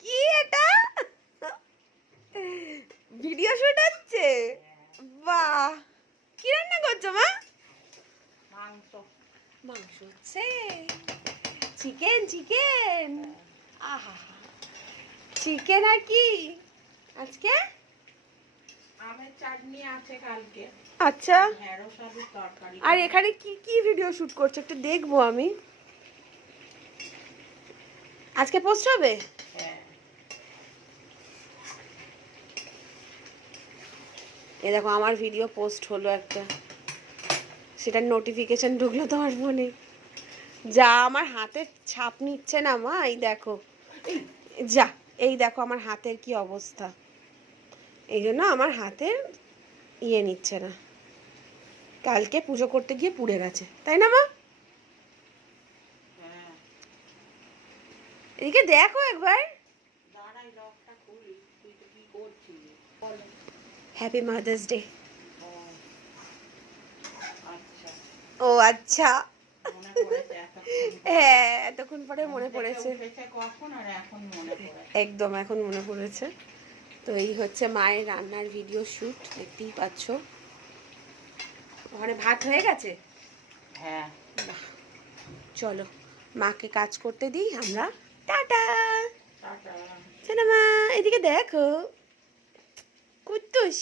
কি এটা? Video shoot হচ্ছে? বাহ, কি রান্না করছো মা? মাংস। মাংস হচ্ছে? Chicken chicken? আহা, চিকেন আর কি আজকে? আমের চাটনি আছে কালকে। আচ্ছা, ঢেঁড়স আলুর তরকারি। আর এখানে কি কি ভিডিও শুট করছো একটু দেখবো আমি। আজকে পোস্ট হবে? হ্যাঁ। এ দেখো আমার ভিডিও পোস্ট হলো একটা, সেটার নোটিফিকেশন ঢুকলো তোমার ফোনে। যা আমার হাতের ছাপ নিচ্ছে না মা, এই দেখো, যা, এই দেখো আমার হাতের কি অবস্থা। এই জন্য আমার হাতের ইয়ে নিচ্ছে না। কালকে পুজো করতে গিয়ে পুড়ে গেছে, তাই না মা? হ্যাঁ। এদিকে দেখো একবার। দাঁড়াই লকটা খুলি, তুই তো কি করছিস? বলো। Happy mother's day. ও আচ্ছা। ও আচ্ছা, মনে পড়েছে এতক্ষণ। হ্যাঁ এতক্ষণ পরে মনে ঘুম থেকে পড়েছে। উঠেছে কখন আর এখন মনে পড়েছে। একদম এখন মনে পড়েছে। তো এই হচ্ছে মায়ের রান্নার ভিডিও শ্যুট, দেখতেই পাচ্ছ। ওখানে ভাত হয়ে গেছে? হ্যাঁ। বাহ, চলো মাকে কাজ করতে দিই আমরা। টাটা। টাটা। চলো মা, এদিকে দেখো কুত্তুস।